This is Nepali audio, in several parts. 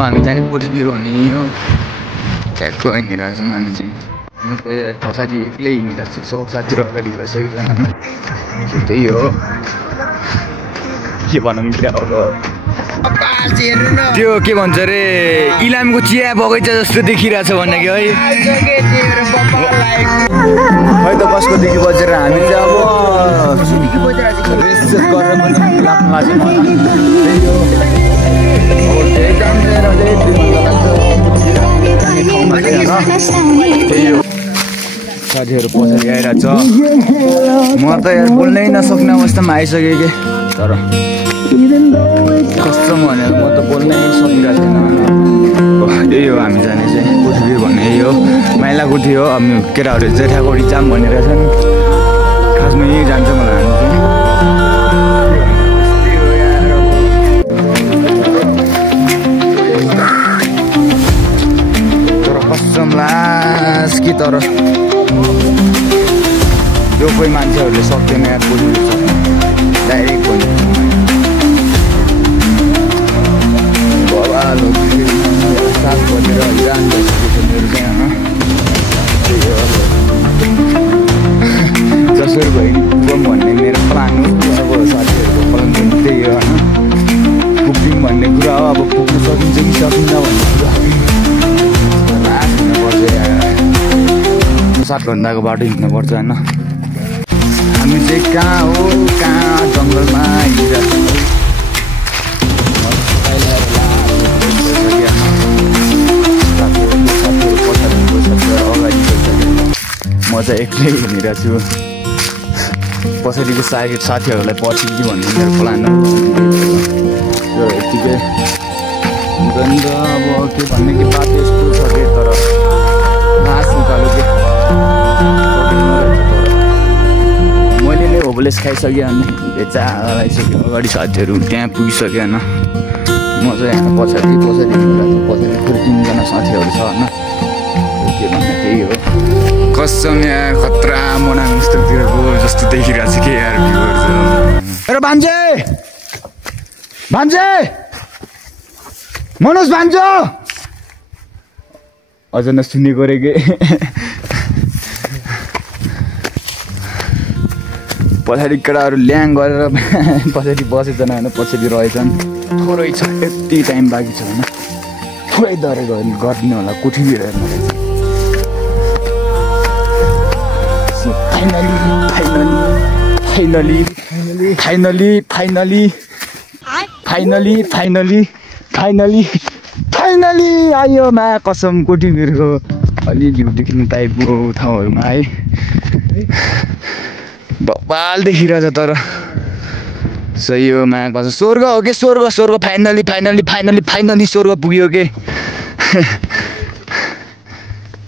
हामी चाहिँ कोचबिर हुने हो ट्याक्क हिँडिरहेको छौँ हामी चाहिँ साथी एक्लै हिँडिरहेको छु साथीहरू अगाडि भइसकेको त्यही हो के भनौँ त्यो के भन्छ अरे इलामको चिया बगैँचा जस्तो देखिरहेछ भने कि है खै त कसको देखि बजेर हामी चाहिँ अब रेस्ट गरेर पनि लाग्नु लाग्छ साथीहरू पछाडि आइरहेछ म त यार बोल्नै नसक्ने अवस्थामा आइसकेँ कि तर कस्तो भनेर म त बोल्नै सकिरहेको थिएन यही हो हामी जाने चाहिँ कोठीबिर भन्ने यही हो माइला कोठी हो अब केटाहरू जेठाकोठी जाम भनिरहेछन् खासमा यही जान्छ मलाई हामी चाहिँ तर कसम लास कि तर यो कोही मान्छेहरूले सक्दैन यार बोल्नु डाइरेक्ट बोल्नु साथ बजेर जाँदैछ मेरो चाहिँ जसरी भयो नि पुगौँ भन्ने मेरो प्लान हो अब साथीहरूको प्लान पनि त्यही हो होइन पुग्यौँ भन्ने कुरा हो अब पुग्नु सकिन्छ कि सकिन्न भन्ने कुरा लास्ट हिँड्नुपर्छ यार 7 घन्टाको बाटो हिँड्नुपर्छ होइन हामी चाहिँ कहाँ हो कहाँ जङ्गलमा हिँडिरहेको म चाहिँ एक्लै हिँडिरहेको छु पछाडिको साथीहरूलाई पछि कि भन्ने मेरो प्लान हो त्यो यत्तिकै हुन्छ अब के भन्ने कि बाटो यस्तो छ कि तर घाँस उकालो के मैले नै होबलेस खाइसकेँ अनि भेचा लगाइसक्यो अगाडि साथीहरू त्यहाँ पुगिसक्यो होइन म चाहिँ यहाँ पछाडि हिँडिरहेको छु पछाडि फेरि 3जना साथीहरू छ होइन के भन्ने त्यही हो कसम यार खतरा मोनाङ जस्तोतिरको जस्तो देखिरहेको छ कि यार भ्यूहरू भान्जे मनोज भान्जो अझ नसुनेको रे के पछाडि केटाहरू ल्याङ गरेर पछाडि बसेछन् होइन पछाडि रहेछन् थोरै छ यति टाइम बाँकी छ होइन थोरै दरै गरिदिनु होला कोठीबिर हेर्नु फाइनली आयो मा कसम कोठीबिरको अलि भ्यू देख्ने टाइपको ठाउँहरूमा है बबाल देखिरहेछ तर सही हो मा कसम स्वर्ग हो कि स्वर्ग फाइनली स्वर्ग पुग्यो के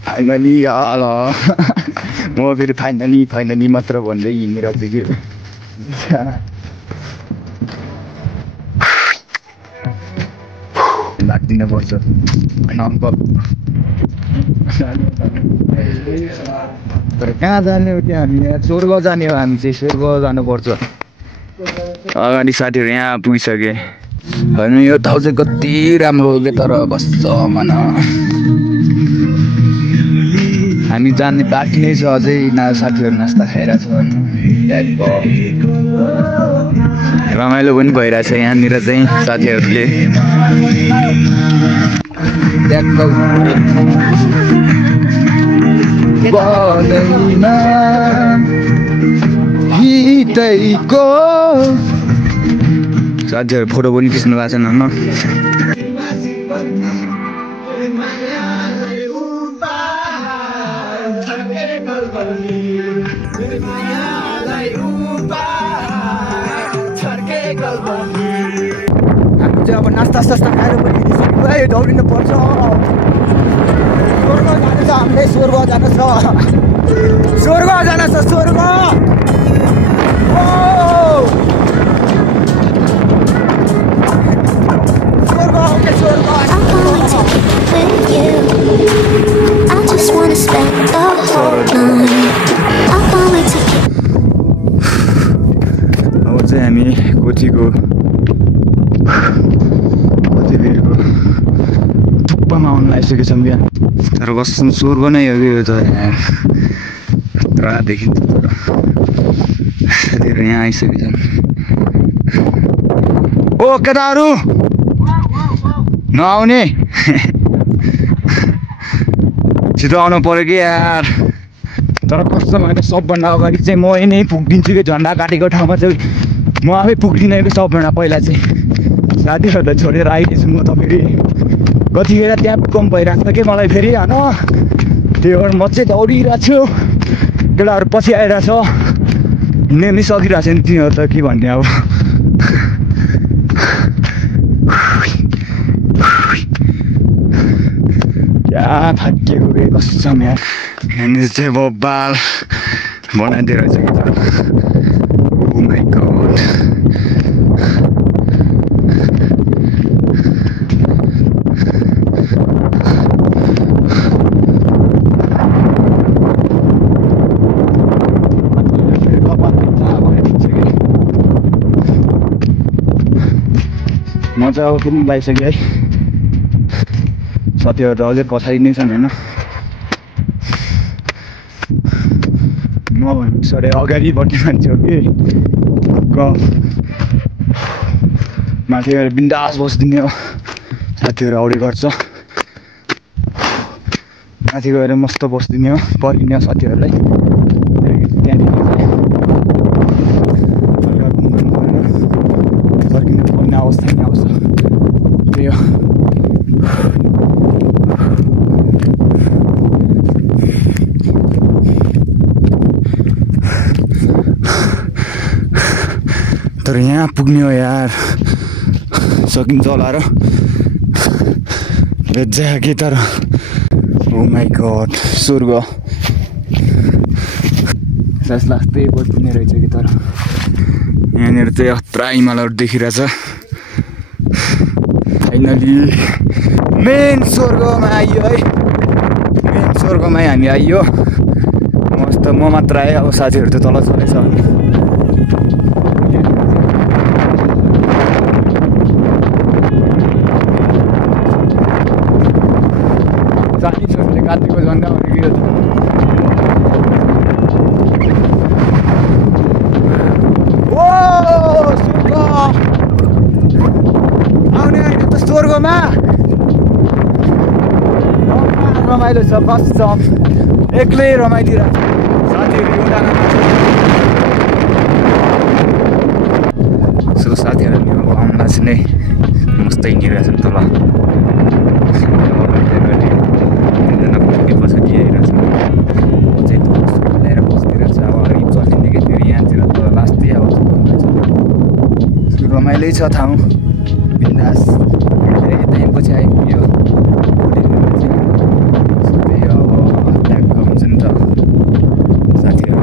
फाइनली ल म फेरि फाइनली मात्र भन्दै हिँडिरहेको छु कि लाग्दिन पर्छ तर कहाँ जाने हो त्यहाँ हामी स्वर्ग जाने हो हामी चाहिँ स्वर्ग जानुपर्छ अगाडि साथीहरू यहाँ पुगिसके होइन यो ठाउँ चाहिँ कति राम्रो हो कि तर कस्तो मन हामी जाने बाँकी नै छ अझै साथीहरू नास्ता खाइरहेको छ रमाइलो पनि भइरहेछ यहाँनिर चाहिँ साथीहरूले साथीहरू फोटो पनि खिच्नु भएको छैन होइन हामी चाहिँ अब नास्ता खाएर पनि हिँडिसक्यो है दौडिनु पर्छ स्वर्ग जानु छ हामीले स्वर्ग जानु छ स्वर्ग अब चाहिँ हामी कोठीबिरको स्वर्गमा आउनु लागिसकेको छौँ क्या तर कसम स्वर्ग नै हो कि यो त पुरा देखिन्छ तर साथीहरू यहाँ आइसकेको छन् ओ केटाहरू नआउने छिटो आउनु पऱ्यो कि यार तर कस्तो मैले सबभन्दा अगाडि चाहिँ म यहीँ पुगिदिन्छु कि झन्डा काटेको ठाउँमा चाहिँ म आफै पुग्दिनँ कि सबभन्दा पहिला चाहिँ साथीहरूलाई छोडेर आइदिन्छु म त फेरि कतिखेर त्यहाँ कम भइरहेको छ कि मलाई फेरि होइन त्यही भएर म चाहिँ दौडिरहेको छु केटाहरू पछि आइरहेछ हिँड्ने पनि सकिरहेको छ नि तिनीहरू त के भन्ने अब क्या थाकिएको के कसम यार यहाँनिर चाहिँ बब्बाल बनाइदिएर रहेछ कि त ओ माई गड म चाहिँ अब पनि लागिसकेँ है साथीहरू त अझै पछाडि नै छन् होइन म भन्नु अगाडि बढ्ने मान्छे हो कि माथि गएर बिन्दास बसिदिने हो साथीहरू अगाडि गर्छ माथि गएर मस्त बसिदिने हो पर्खिने हो साथीहरूलाई त्यहाँदेखि फर्किनु पर्ने अवस्था नै आउँछ त्यही हो तर यहाँ पुग्ने हो यार सकिन्छ होला र बेज्जा कि तर ओ माई गड स्वर्ग सास लाग्दै बस्ने रहेछ कि तर यहाँनिर चाहिँ यत्रा हिमालहरू देखिरहेछ फाइनली मेन स्वर्गमा आइयो है मेन स्वर्गमै हामी आइयो मस्त म मात्र आएँ अब साथीहरू त तल चलेछ भने साथी छोरीले काटेको झन्डा भनेको आउने अहिले त स्वर्गमा रमाइलो छ बस्छ एक्लै रमाइदिरहेको साथीहरू एउटा सो साथीहरू आउनुलाई चाहिँ नै मस्तै हिँडिरहेको छन् तल तिनजना पछाडि आइरहेको छ चाहिँ ल्याएर बसिदिरहेको छ अब अलिक चलिँदै कि फेरि यहाँतिर त लास्टै अब रमाइलै छ ठाउँ बिन्दास त्यहीँ पछि आइपुग्यो त्यही अब ट्याक्क हुन्छ नि त साथीहरू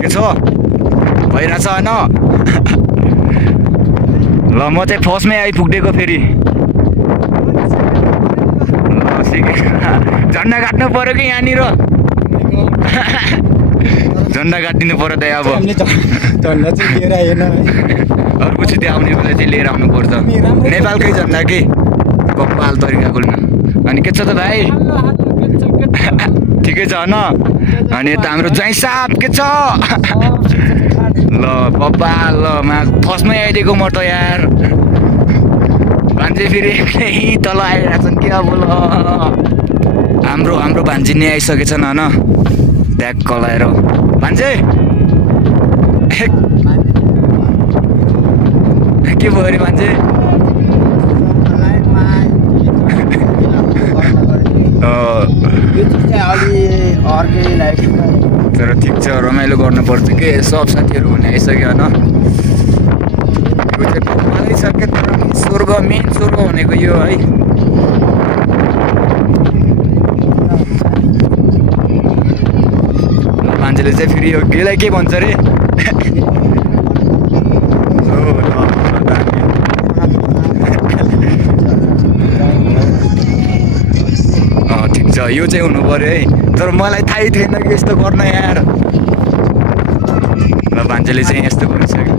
के छ भइरहेछ होइन ल म चाहिँ फर्स्टमै आइपुगिदिएको फेरि ल सिकेँ झन्डा काट्नु पऱ्यो कि यहाँनिर झन्डा काटिदिनु पऱ्यो त अब झन्डा चाहिँ लिएर आएन है अर्कोचोटि आउने बेला चाहिँ लिएर आउनुपर्छ नेपालकै झन्डा के कपाल तरिकाको अनि के छ त भाइ ठिकै छ होइन अनि यता हाम्रो ज्वाइँ साहब के छ ल पप्पा ल फर्स्टमै आइदिएको म त यार भान्जे फेरि एक्लै तल आइरहेको छन् कि अब ल हाम्रो भान्जी नै आइसकेछन् होइन ट्याक्क लाएर भान्जे के भयो अरे भान्जे तर ठिक छ रमाइलो गर्नुपर्छ कि सब साथीहरू पनि आइसक्यो होइन यो चाहिँ कपालै छ के तर स्वर्ग मेन स्वर्ग भनेको यो है मान्छेले चाहिँ फेरि यो गेलाई के भन्छ अरे ठिक छ यो चाहिँ हुनु पर्यो है तर मलाई थाहै थिएन कि यस्तो गर्न यार ल मान्छेले चाहिँ यस्तो गरिसक्यो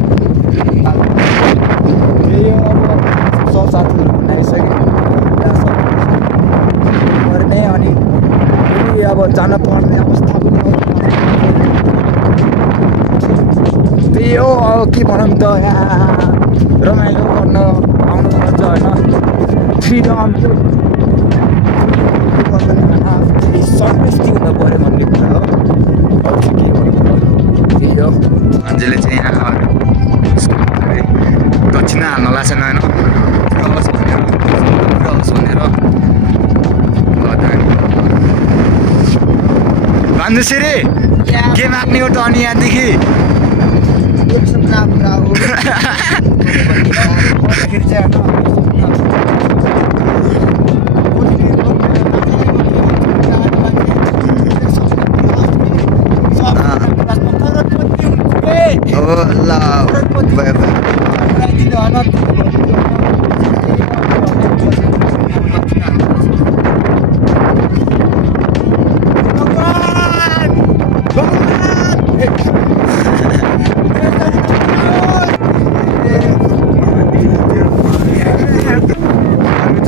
सब साथीहरू बनाइसक्यो गर्ने अनि फेरि अब जान पर्ने अवस्था पनि त्यही हो अब के भनौँ त यहाँ रमाइलो गर्न आउनुपर्छ होइन फ्रिडम सन्तुष्टि हुन पऱ्यो भन्ने कुरा हो अब चाहिँ के भन्नु त्यही हो मान्छेले चाहिँ यहाँ दक्षिणा हाल्न लाग्छ होइन भनेर भान्जुसिरे के माग्ने हो त अनि यहाँदेखि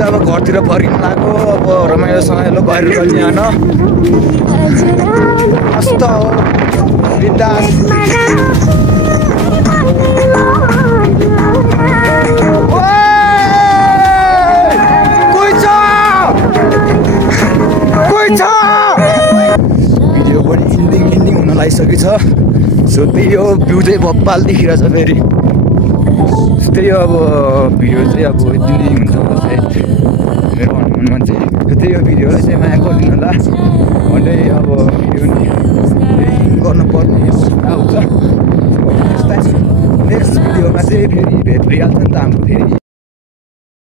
अब घरतिर फर्किन लाग्यो अब रमाइलो समाइलो गरेर चाहिँ होइन कस्तो हो बिन्दास भिडियो पनि इन्डिङ हुन लागिसकेको छ सो त्यही हो भ्यू चाहिँ भप्पाल देखिरहेछ फेरि त्यही हो अब भिडियो चाहिँ अब यति नै हुन्छ होला सायद मेरो अनुमानमा चाहिँ त्यही हो भिडियोलाई चाहिँ माया गरिदिनु होला भन्दै अब भिडियो नि गर्नुपर्ने अवस्था आउँछ नेक्स्ट भिडियोमा चाहिँ फेरि भेट भइहाल्छ नि त हाम्रो फेरि